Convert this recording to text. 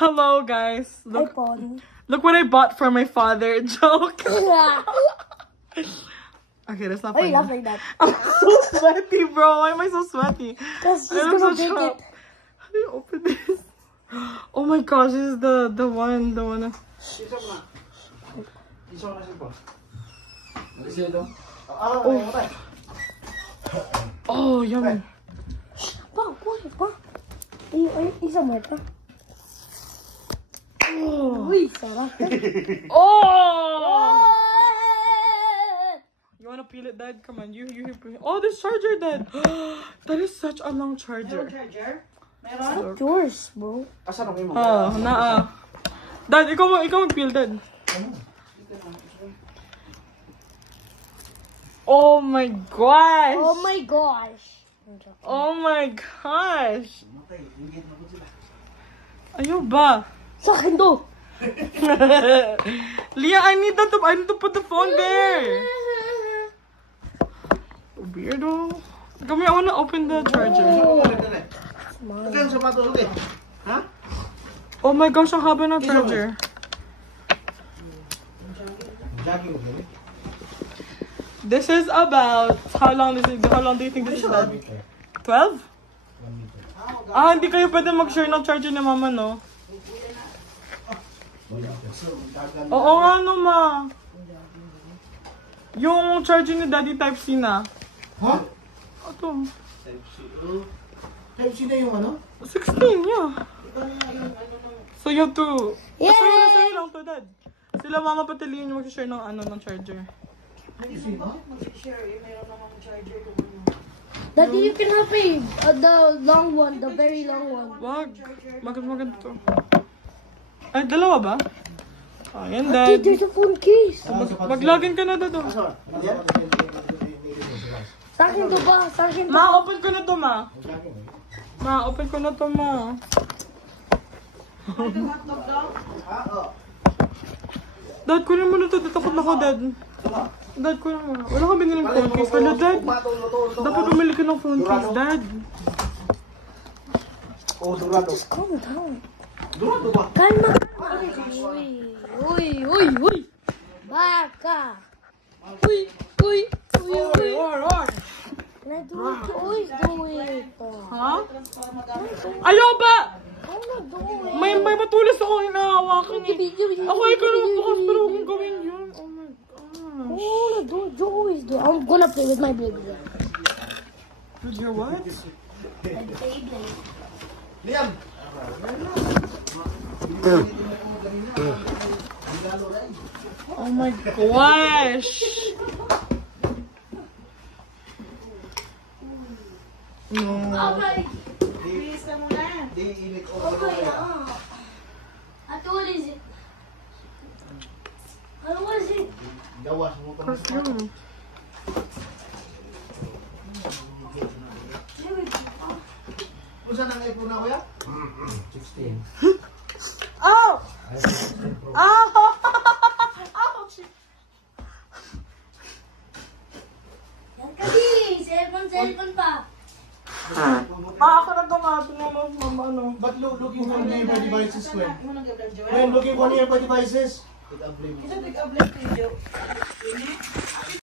Hello, guys. Look, iPhone. look what I bought for my father. Joke. Okay, that's not Why funny. you laugh like that? I'm so sweaty, bro. Why am I so sweaty? Because he's I'm gonna so break shocked. it. How do you open this? Oh my gosh, this is the one. Oh, yummy. Pa, kuya pa. Isa mo ito. Uy, sarap. Oh! You wanna peel it, Dad? Come on, you peel it. Oh, this charger, Dad. That is such a long charger. Not yours, bro. Oh, naa. Dad, ikaw mag-peel, Dad. Oh my gosh. Oh my gosh. Oh my gosh. Ayaw ba? Sa akin to. Leah, I need to put the phone there. Weirdo. Come here, I wanna open the charger. Oh my gosh, ang haba ng charger. This is about how long do you think this is? 12? Ah, hindi kayo pwede mag-share ng charger ni Mama, no? Oo nga, no, ma. Yung charger ni Daddy Type-C na. Ha? Ito. Type-C na yung ano? 16, yeah. So you have to... Yay! Sa'yo lang to, Dad. Sila Mama Patelin yung mag-share ng ng charger. Daddy, you can have the long one, the very long one. Wag. Maganda to. Ay, dalawa ba? Ayan, Daddy, Dad. there's a phone case. Mag-login ka na, Dad. Oh. Sa akin to ba? Sa akin to. Ma, open ko na to, Ma. Ma, open ko na to, Ma. Dad, kunin mo na to. Takot na ko, Dad. Dad, kunin mo. Wala ka binilang phone case. Wala, Dad. Dapat bumili ka ng phone case, Dad. Oh, Dorado. Just calm down. Dorado ba? Kalma. Uy. Baka. Uy. Can I do it? You always do it. Ha? Ayaw ba? I'm not doing it. May matulis akong hinahawakan eh. Ako ay karoon bukas pero huwag mong gawin yun. Oh my gosh. I wanna do it. You always do it. I'm gonna play with my Beyblade. With your what? Liam! Oh my gosh. No. Di init o ano. What is it? What is it? Gawas mo ito. Perfume. Kung saan ang April na kuya? 16. Oh! Oh! Ouch! Yan kasi. Cellphone pa. Ako na tumato na mama ano. But looking for nearby devices, Gwen. When looking for nearby devices, take a blame.